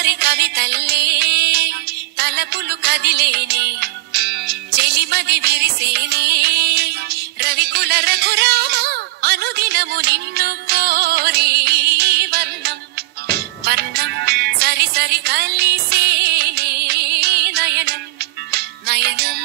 తొలకరి కవితల్లే తలపులు కదిలేనే చెలిమది విరిసేనే రవికుల రఘురామ అనుదినము నిన్ను కోరి వర్ణం వర్ణం సరి సరి కలిసేనే నయనం నయనం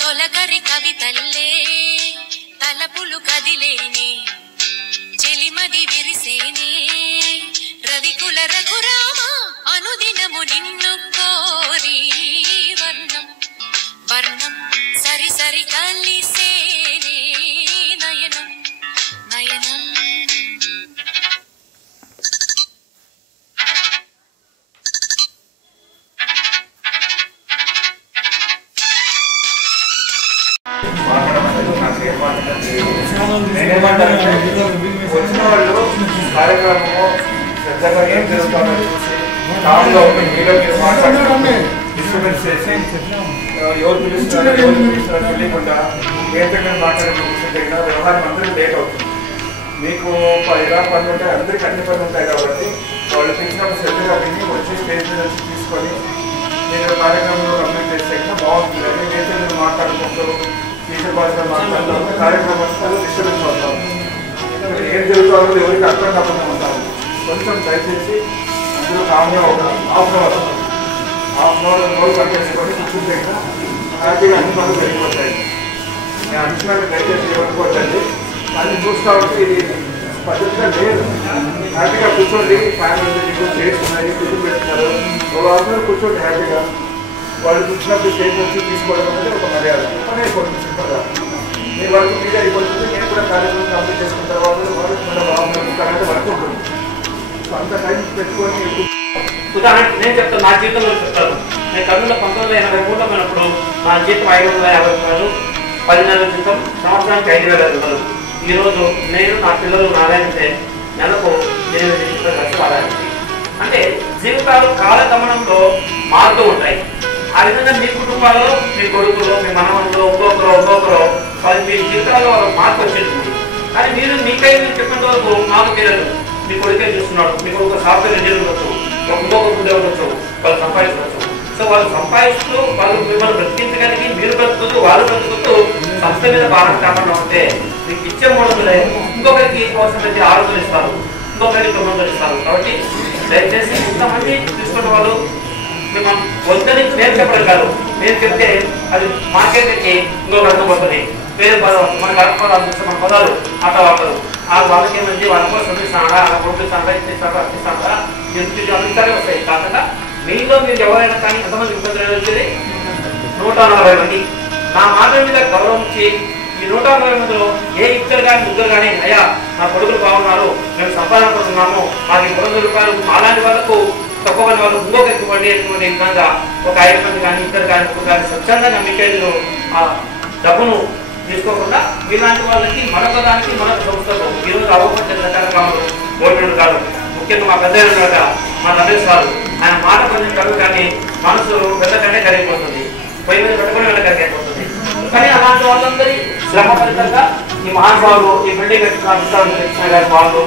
తొలకరి కవితల్లే తలపులు కదిలేనే చెలిమది విరిసేనే రవికుల రఘురామ అనుదినము నిన్ను కోరి వర్ణం వర్ణం సరి సరి కలిసేనే నయనం నయనం వచ్చిన వాళ్ళు కార్యక్రమము శ్రద్ధగా ఏం జరుగుతుందో చూసి టౌన్లో మీలో మీరు మాట్లాడుకుంటే డిస్టర్బెన్స్ చేసి ఎవరు పిలుస్తున్నారు తెలియకుండా ఏంటంటే మాట్లాడే తగిన వ్యవహారం అందరికీ లేట్ అవుతుంది. మీకు ఎలా పనులు ఉంటాయి, అందరికీ అన్ని పనులు ఉంటాయి కాబట్టి వాళ్ళు పిలిచినప్పుడు శ్రద్ధగా విని వచ్చి స్టేజ్ మీద వచ్చి తీసుకొని మీరు కార్యక్రమంలో కంప్లీట్ చేస్తే బాగుంటుంది. అదే మీరు మాట్లాడుకుంటూ టీచర్ భాషలో మాట్లాడుతూ కార్యక్రమాలు డిస్టర్బెన్స్ అవుతాం. ఏం జరుగుతుందో ఎవరికి అర్థం కాకుండా ఉంటాము. కొంచెం దయచేసి అందరూ కామ్గా ఉంటాం. హాఫ్ అన్ అవర్ రోజు పనిచేసుకొని కూర్చుంటే హ్యాపీగా అన్ని పనులు జరిగిపోతాయి. నేను అంచనాలు దయచేసి ఏమనుకోవద్దండి. అన్ని చూస్తూ ఉంటే ఇది పద్ధతిగా లేదు. హ్యాపీగా కూర్చోండి. ఫ్యామిలీ చేస్తున్నాయి, కూర్చొని పెడుతున్నారు. అందరూ కూర్చోండి హ్యాపీగా. వాళ్ళు కూర్చున్నప్పుడు స్టేజ్ వచ్చి తీసుకోవడం అనేది ఒక మర్యాద. పని అయిపోతుంది సింపుల్గా. మీ వరకు మీద అయిపోతుంది. నేను కూడా కార్యక్రమం కంప్లీట్ చేసుకున్న తర్వాత వాళ్ళకి కూడా బాగుంటుంది వర్క్ ఉంటుంది. సో అంత టైం పెట్టుకొని ఉదాహరణకి నేను చెప్తాను, నా జీవితంలో చెప్తాను. నేను కర్నూలు 1983లో ఉన్నప్పుడు నా జీతం 550 రూపాయలు, 10 నెలల జీతం, సంవత్సరానికి 5,000 రూపాయలు. ఈరోజు నేను నా పిల్లలు నారాయణతే నెలకు 8 లక్షలు ఆదాయానికి. అంటే జీవితాలు కాలగమనంలో మారుతూ ఉంటాయి. ఆ విధంగా మీ కుటుంబాల్లో మీ కొడుకులు, మీ మనవల్లో ఒక్కొక్కరు వాళ్ళ మీ జీవితాల్లో మార్పు వచ్చింది. కానీ మీరు మీకై మీరు చెప్పినంత వరకు మాకు తెలియదు. మీ కొడుకే చూస్తున్నాడు, మీ కొడుకు సాఫ్ట్వేర్ ఇంజనీర్ ఉండొచ్చు, ఇంకొక గుడ్డే ఉండొచ్చు, వాళ్ళు సంపాదించవచ్చు. సో వాళ్ళు సంపాదిస్తూ వాళ్ళు మిమ్మల్ని బ్రతికించగలిగి మీరు బ్రతుకుతూ వాళ్ళు బ్రతుకుతూ సంస్థ మీద భారం కాకుండా ఉంటే మీకు ఇచ్చే 300 ఇంకొకరికి అవసరమైతే 600 ఇస్తారు, ఇంకొకరికి 900 ఇస్తారు. కాబట్టి దయచేసి ఇంతమంది తీసుకున్న వాళ్ళు మిమ్మల్ని వద్దని నేను చెప్పడం కాదు. నేను చెప్తే అది మార్కెట్కి ఇంకొక అర్థం పడుతుంది. వేరే పదం మనకు మన పదాలు అట్లా వాడతారు. ఆ వాళ్ళకి ఏమంది వాళ్ళ కోసం ఇస్తాడా, అలా పంపిస్తాడా, ఇస్తాడా, అర్పిస్తాడా, అభిప్రాయాలు వస్తాయి. కాకుండా మీలో మీరు ఎవరైనా కానీ ఎంతమంది ఇబ్బందులు వచ్చేది 140 మంది. నా మాట మీద గౌరవం ఇచ్చి ఈ 140 మందిలో ఏ ఇద్దరు కానీ ముగ్గురు కానీ అయ్యా నా కొడుకులు బాగున్నారు, మేము సంపాదన పడుతున్నాము, మాకు 300 రూపాయలు అలాంటి వాళ్ళకు తక్కువ వాళ్ళు ఇంకొకరికి ఇవ్వండి అటువంటి విధంగా ఒక 5 మంది కానీ ఇద్దరు కానీ ముగ్గురు కానీ స్వచ్ఛందంగా మీకేళ్ళు ఆ డబ్బును తీసుకోకుండా మీలాంటి వాళ్ళకి మరొక దానికి మరొక సంస్థకు ఈరోజు అవకాశం కార్యక్రమాలు ఓటు కాదు. ముఖ్యంగా మా పెద్ద మా రమేష్ గారు ఆయన మాట కొంచెం కలుగు కానీ మనసు వెళ్ళకంటే కరిగిపోతుంది, పొయ్యి మీద పెట్టుకుని వెళ్ళ కరిగిపోతుంది. కానీ అలాంటి వాళ్ళందరి శ్రమ ఫలితంగా ఈ మహానుభావులు ఈ బిల్డింగ్ కృష్ణ గారి వాళ్ళు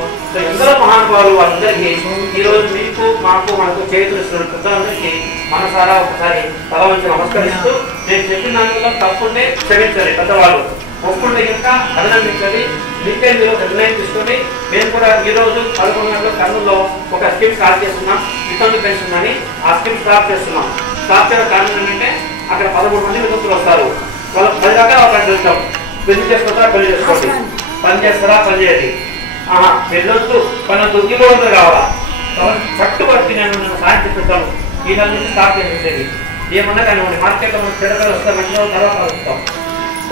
ఎందరో మహానుభావులు వాళ్ళందరికీ ఈ రోజు మీకు మాకు మనకు చేతులు పెద్దలందరికీ మనసారా ఒకసారి తల వంచి నమస్కరిస్తూ నేను చెప్పిన దానిలో తప్పుంటే క్షమించాలి పెద్దవాళ్ళు ఒప్పుంటే ఇంకా అభినందించాలి మీకే మీరు నిర్ణయం తీసుకొని మేము కూడా ఈ రోజు 11 గంటల కర్నూలులో ఒక స్కీమ్ స్టార్ట్ చేస్తున్నాం వితంతు పెన్షన్ అని ఆ స్కీమ్ స్టార్ట్ చేస్తున్నాం. స్టార్ట్ చేయడం కారణం ఏంటంటే అక్కడ 13 మంది వితంతులు వస్తారు. వాళ్ళు 10 దాకా ఒక వెళ్తాం. పెళ్లి చేసుకుంటారా పెళ్లి చేసుకోండి, పని చేస్తారా పని చేయండి, వెళ్ళొద్దు పని వద్దు ఈ రోజులు కావాలా పట్టుబట్టి నేను సాయం చెప్తాను. ఈ నెల నుంచి స్టార్ట్ చేసేది ఏమన్నా కానివ్వండి. మార్కెట్లో మనం చెడగలు వస్తాం, మంచి తర్వాత వస్తాం.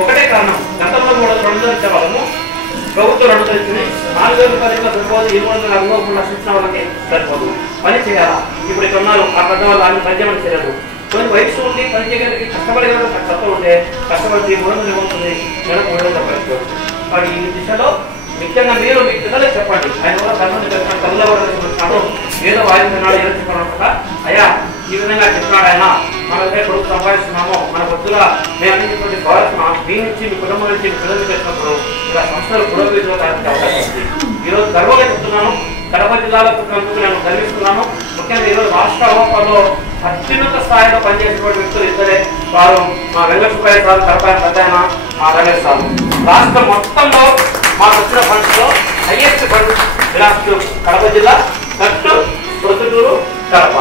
ఒకటే కారణం గతంలో 200 ఇచ్చేవాళ్ళము, ప్రభుత్వం 200 ఇచ్చింది. 4,000 రూపాయలు సరిపోదు, 740 లక్షలు ఇచ్చిన వాళ్ళకి సరిపోదు. పని చేయాలా? ఇప్పుడు ఇక్కడ ఉన్నారు ఆ పెద్ద వాళ్ళు ఆమె పని చేయమని చేయలేదు. కొన్ని వయసు ఉండి పని చేయగలిగి కష్టపడే సత్తా ఉంటే కష్టపడి 300 ఇవ్వతుంది, నెలకు 300 రూపాయలు. మరి ఈ దిశలో ముఖ్యంగా మీరు మీ పిల్లలకి చెప్పండి. ఆయన వల్ల కర్నూలు చెప్పండి, తల్లిదండ్రులు ఏదో వాయిస్తున్నాడు ఏదో చెప్పడం అయ్యా ఈ విధంగా చెప్పినాడు ఆయన మన దగ్గర కొడుకు సంపాదిస్తున్నాము మన వద్దుగా మేము అనేటువంటి భారత మీ నుంచి మీ కుటుంబం నుంచి మీ పిల్లలు చేసినప్పుడు ఇలా సంస్థలు పురోగతిలో అవకాశం ఉంది. ఈరోజు గర్వంగా చెప్తున్నాను, కడప జిల్లాలో పుట్టినందుకు నేను గర్విస్తున్నాను. ముఖ్యంగా ఈరోజు రాష్ట్ర హోపాలో అత్యున్నత స్థాయిలో పనిచేసేటువంటి వ్యక్తులు ఇద్దరే. వారు మా వెంకటసుబ్బయ్య సార్, కడప పెద్ద ఆయన మా రమేష్ సార్. రాష్ట్రం మొత్తంలో మాకు వచ్చిన ఫండ్స్ లో highest fund belongs to Kadapa జిల్లా, కట్టు, ప్రొద్దుటూరు, కడప.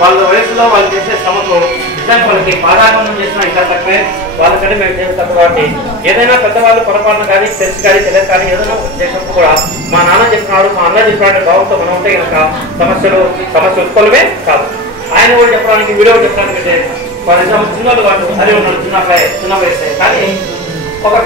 వాళ్ళ వయసులో వాళ్ళు చేసే శ్రమకు నిజానికి వాళ్ళకి పాదాగమనం చేసినా ఇంకా తక్కువే. వాళ్ళకంటే మేము చేసిన తక్కువ కాబట్టి ఏదైనా పెద్దవాళ్ళు పొరపాటున కానీ తెలిసి కానీ తెలియదు కానీ ఏదైనా చేసినప్పుడు కూడా మా నాన్న చెప్పినాడు మా అన్న చెప్పినాడు భావంతో మనం ఉంటే కనుక సమస్య ఉత్పన్నమే కాదు. ఆయన కూడా చెప్పడానికి వీడియో చెప్పడానికి వాళ్ళ చిన్నోళ్ళు వాళ్ళు అదే ఉన్నాడు, చిన్న వయసు కానీ ఒక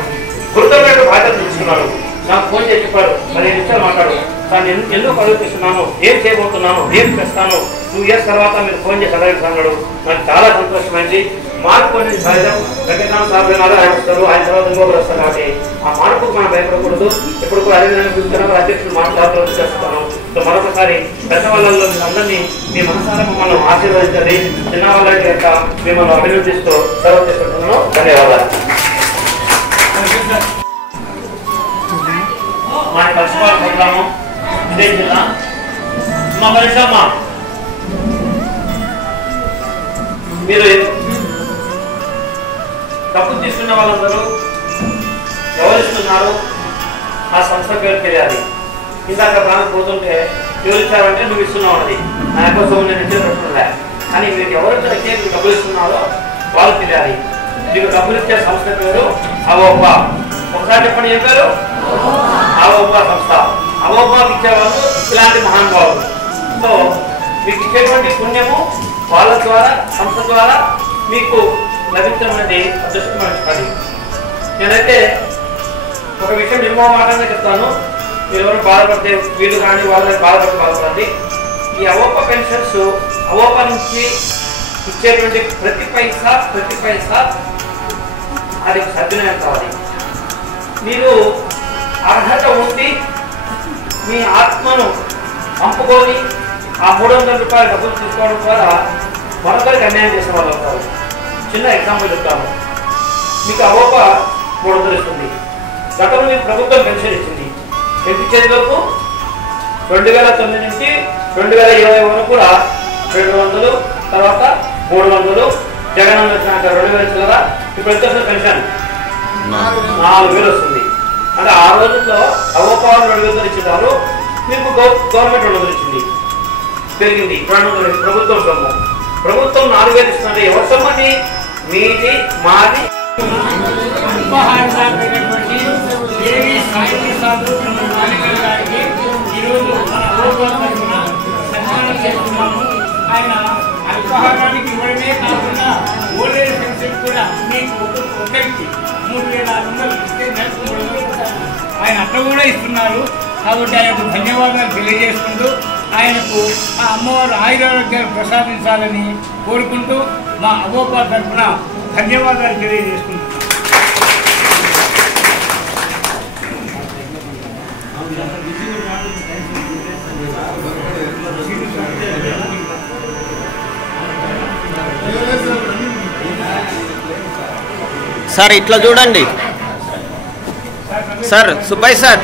గురుతమైన బాధ్యత తీసుకున్నాడు. నాకు ఫోన్ చేసి చెప్పాడు, 15 నిమిషాలు మాట్లాడు సార్, నేను ఎందుకు ఆలోచిస్తున్నాను, ఏం చేయబోతున్నాను, ఏం చేస్తాను, 2 ఇయర్స్ తర్వాత మీరు ఫోన్ చేసి అడగండి అన్నాడు. నాకు చాలా సంతోషమైంది. మార్పు అనేది సహజం. వెంకటరామ సార్ వినాలి ఆయన వస్తారు, ఆయన తర్వాత ఇంకొకరు వస్తారు కాబట్టి ఆ మార్పుకు మనం భయపడకూడదు. ఎప్పుడు కూడా అదే విధంగా కూర్చున్నాము, అధ్యక్షులు మాట్లాడుతూ చేస్తున్నాం. సో మరొకసారి పెద్దవాళ్ళలో అందరినీ మీ మనసారా మమ్మల్ని ఆశీర్వదించండి. చిన్నవాళ్ళ యొక్క మిమ్మల్ని అభివృద్ధిస్తూ సెలవు చేసుకుంటున్నాను. ధన్యవాదాలు. మా కలుసుకోవాలి ప్రోగ్రాము ఇదే జిల్లా మా పరిశ్రమ మీరు తప్పు తీసుకున్న వాళ్ళందరూ ఎవరిస్తున్నారు ఆ సంస్థ పేరు తెలియాలి. ఇందాక ప్రాణం పోతుంటే ఎవరు ఇచ్చారంటే నువ్వు ఇస్తున్నావు అన్నది నా కోసం నేను ఇచ్చేటట్టుండే. కానీ మీరు ఎవరికైతే మీకు డబ్బులు ఇస్తున్నారో వాళ్ళు తెలియాలి. మీకు డబ్బులు ఇచ్చే సంస్థ పేరు అవోప. ఒకసారి చెప్పండి ఏం పేరు? అవోప సంస్థ. అవోపాకి ఇచ్చేవాళ్ళు ఇలాంటి మహానుభావులు. సో మీకు ఇచ్చేటువంటి పుణ్యము వాళ్ళ ద్వారా సంస్థ ద్వారా మీకు లభించడం అనేది అదృష్టమైన పని. నేనైతే ఒక విషయం నిర్మోహమాటంగా చెప్తాను, మీరు ఎవరు బాధపడితే వీళ్ళు కానీ వాళ్ళని బాధపడి ఈ అవోప పెన్షన్స్ అవోప నుంచి ఇచ్చేటువంటి ప్రతి పైసా అది సద్వినియోగం కావాలి. మీరు అర్హత ఉండి మీ ఆత్మను పంపుకొని ఆ 300 రూపాయల డబ్బులు తీసుకోవడం ద్వారా మరొకరికి అన్యాయం చేసే వాళ్ళు అవుతారు. చిన్న ఎగ్జాంపుల్ చెప్తాము. మీకు అవోప 300 ఇస్తుంది. గతంలో మీకు ప్రభుత్వం పెన్షన్ ఇచ్చింది. ఎంత ఇచ్చేది వరకు 2009 నుంచి 2020 వరకు కూడా 200, తర్వాత 300, జగన్ వచ్చినాక 2000 చిల్లర. ఇప్పుడు ఎంత వస్తుంది పెన్షన్? 4,000 వస్తుంది. అంటే ఆ రోజుల్లో అవోపాలు 2,000 ఇచ్చేవారు, మీకు గవర్నమెంట్ 200 ఇచ్చింది. పెరిగింది 200. ప్రభుత్వం సొమ్ము. ప్రభుత్వం 4,000 ఇస్తుందంటే ఎవరి సొమ్మని? మీది, మాది. ఆయన అల్పాహారానికి ఇవ్వడమే కాకుండా ఓల్డేజ్ పెన్షన్ కూడా మీకు ఒకరికి 3,600 ఇస్తే నెలకు 300 ఆయన అట్లా కూడా ఇస్తున్నారు. కాబట్టి ఆయనకు ధన్యవాదాలు తెలియజేసుకుంటూ ఆయనకు ఆ అమ్మవారు ఆయురారోగ్యాలు ప్రసాదించాలని కోరుకుంటూ మా అవోపా తరఫున ధన్యవాదాలు తెలియజేసుకుంటున్నాం. సార్ ఇట్లా చూడండి సార్, సుబ్బయ్య సార్.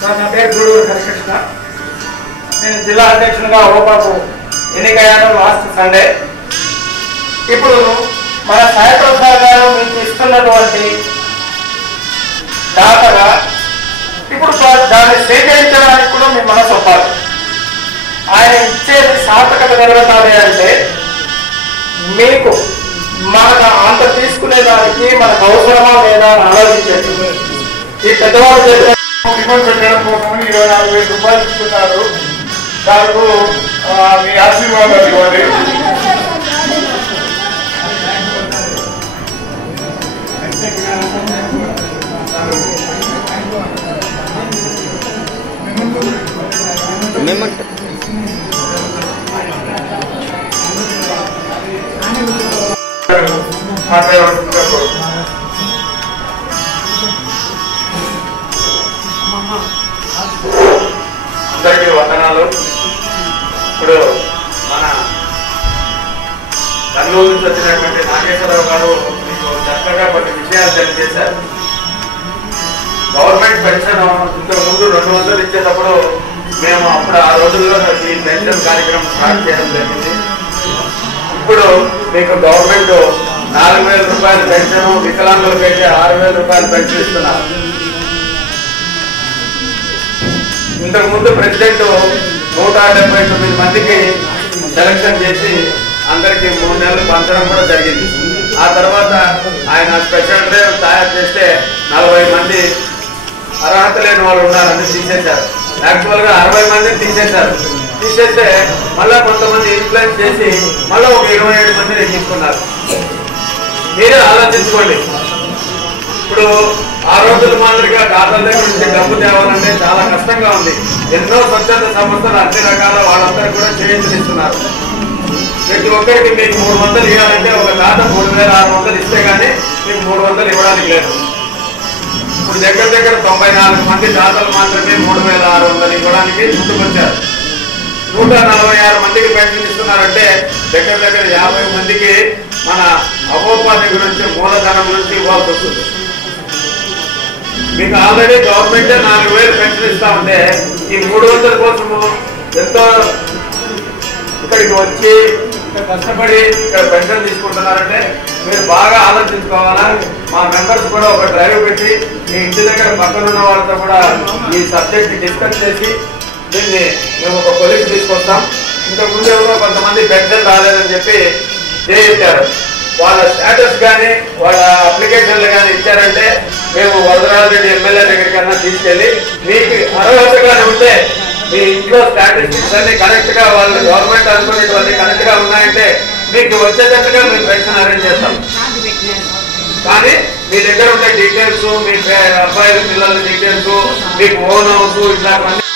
సార్ నా పేరు గూడూరు హరికృష్ణ. నేను జిల్లా అధ్యక్షునిగా ఓపాకు ఎన్నికయ్యాను లాస్ట్ సండే. ఇప్పుడు మన సాయప్రసాద్ గారు మీకు ఇస్తున్నటువంటి దాతగా ఇప్పుడు దాన్ని సేకరించడానికి కూడా మీ మనసు ఒప్పాలి. ఆయన ఇచ్చేది సార్థకత జరగాలి అంటే మీకు మనకు అంత తీసుకునేదానికి మనకు అవసరమా లేదా అని ఆలోచించండి. ఈ పెద్దవాళ్ళు చెప్పిన పెట్టడం కోసమని 24,000 రూపాయలు ఇస్తున్నారు. దానికి మీ ఆశీర్వాదాలు ఇవ్వండి. అందరికీ వందనాలు. ఇప్పుడు మన కర్నూలు నుంచి వచ్చినటువంటి నాగేశ్వరరావు గారు మీకు చక్కగా కొన్ని విషయాలు తెలియజేశారు. గవర్నమెంట్ పెన్షన్ ఇంతకు ముందు 200 ఇచ్చేటప్పుడు మేము అప్పుడు ఆ రోజుల్లో ఈ పెన్షన్ కార్యక్రమం స్టార్ట్ చేయడం జరిగింది. ఇప్పుడు మీకు గవర్నమెంట్ 4,000 రూపాయల పెన్షన్, వికలాంగులకైతే 6,000 రూపాయల పెన్షన్ ఇస్తున్నారు. ఇంతకు ముందు ప్రెసిడెంట్ 179 మందికి సెలక్షన్ చేసి అందరికి 3 నెలలు పంచడం కూడా జరిగింది. ఆ తర్వాత ఆయన స్పెషల్ డ్రైవ్ తయారు చేస్తే 40 మంది అర్హత లేని వాళ్ళు ఉన్నారని తీసేశారు. యాక్చువల్ గా 60 మందిని తీసేశారు. తీసేస్తే మళ్ళా కొంతమంది ఇన్ఫ్లుయెన్స్ చేసి మళ్ళీ ఒక 27 మందిని తీసుకున్నారు. మీరే ఆలోచించుకోండి. ఇప్పుడు ఆ రోజుల మాదిరిగా దాతల దగ్గర నుంచి డబ్బు తేవాలంటే చాలా కష్టంగా ఉంది. ఎన్నో స్వచ్ఛంద సంస్థలు అన్ని రకాల వాళ్ళందరూ కూడా చేయించునిస్తున్నారు. ప్రతి ఒక్కరికి మీకు 300 ఇవ్వాలంటే ఒక దాత 3,600 ఇస్తే గానీ మీకు 300 ఇవ్వడానికి లేదు. ఇప్పుడు దగ్గర 94 మంది దాతలు మాత్రమే 3,600 ఇవ్వడానికి ముందుకొచ్చారు. 146 మందికి పెన్షన్ ఇస్తున్నారంటే దగ్గర 50 మందికి మన అపోపాధి గురించి మూలధనం నుంచి ఇవ్వాల్సి వస్తుంది. మీకు ఆల్రెడీ గవర్నమెంట్ 4,000 పెన్షన్ ఇస్తా ఉంటే ఈ 300 కోసము ఎంతో ఇక్కడికి వచ్చి కష్టపడి ఇక్కడ పెన్షన్ తీసుకుంటున్నారంటే మీరు బాగా ఆలోచించుకోవాలా. మా మెంబర్స్ కూడా ఒక డ్రైవ్ పెట్టి మీ ఇంటి దగ్గర పక్కన ఉన్న వాళ్ళతో కూడా ఈ సబ్జెక్ట్ డిస్కస్ చేసి దీన్ని మేము ఒక కొలిక్ తీసుకొస్తాం. ఇంతకుముందు ఎవరో కొంతమంది పెన్షన్ రాలేదని చెప్పి చేయించారు. వాళ్ళ స్టేటస్ కానీ వాళ్ళ అప్లికేషన్లు కానీ ఇచ్చారంటే మేము వరదరాజరెడ్డి ఎమ్మెల్యే దగ్గరికన్నా తీసుకెళ్ళి మీకు అర్హతగానే ఉంటే మీ ఇంట్లో స్టాటిస్టిక్స్ అన్ని కరెక్ట్ గా వాళ్ళు గవర్నమెంట్ అనుకునేటువంటి కరెక్ట్ గా ఉన్నాయంటే మీకు వచ్చేటట్టుగా మేము పెన్షన్ అరేంజ్ చేస్తాం. కానీ మీ దగ్గర ఉండే డీటెయిల్స్, మీ అబ్బాయిల పిల్లల డీటెయిల్స్, మీకు ఓన్ హౌస్ ఇట్లాంటివన్నీ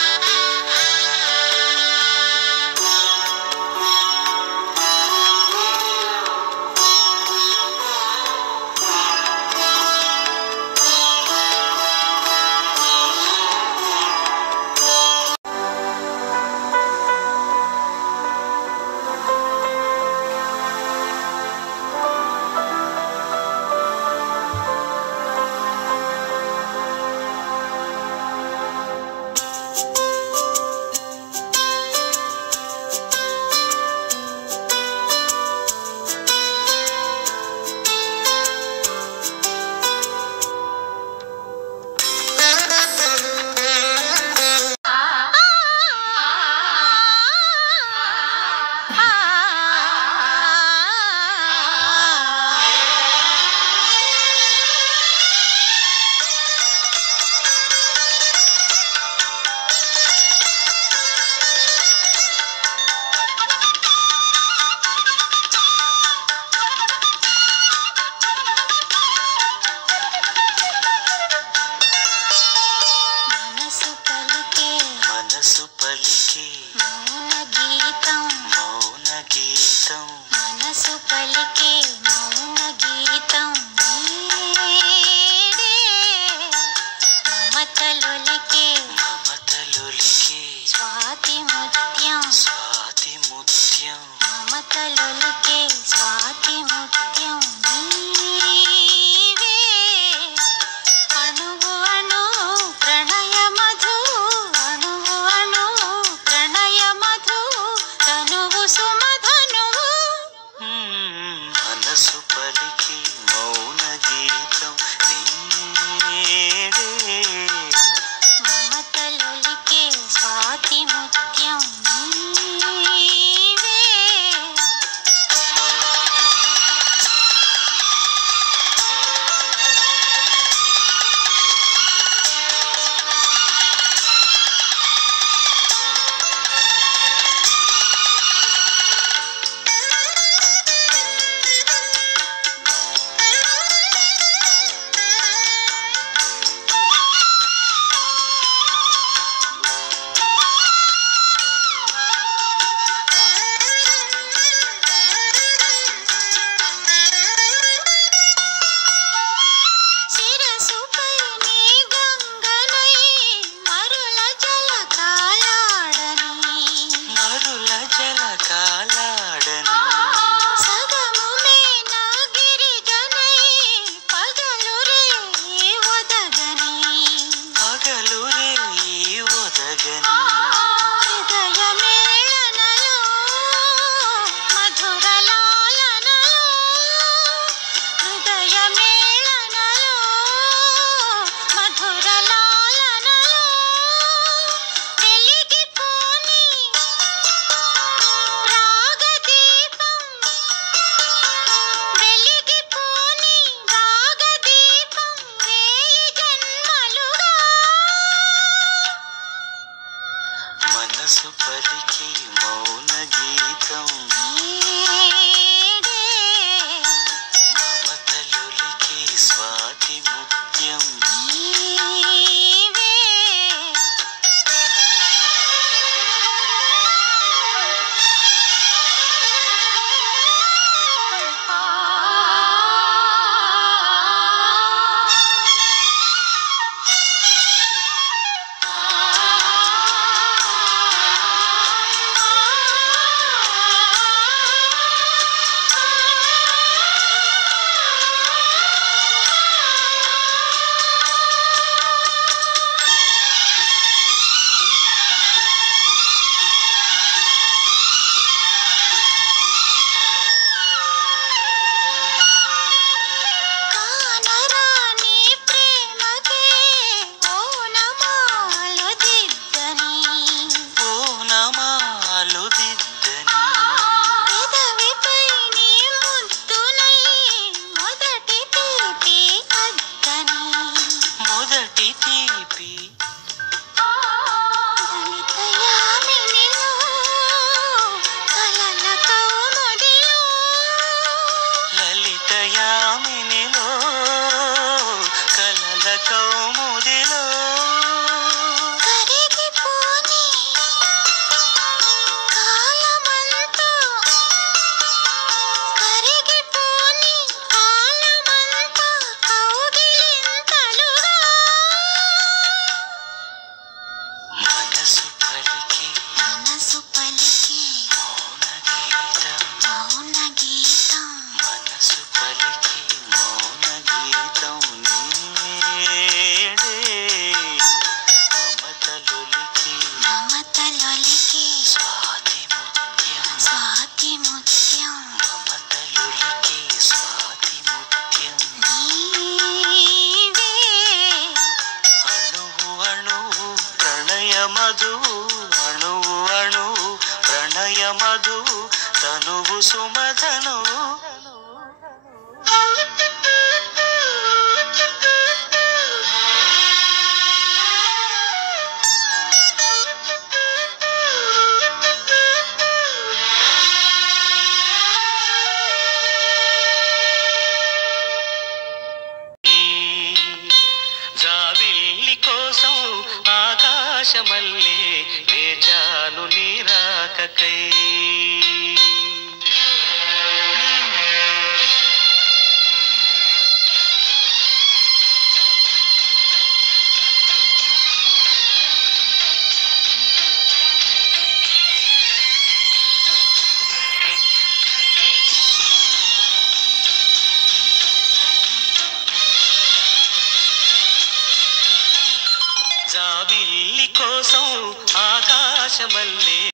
మమతలులికే స్వాతి ముత్యం కనకయామినిలో కలల కౌముదిలో మధు తనువు సుమధను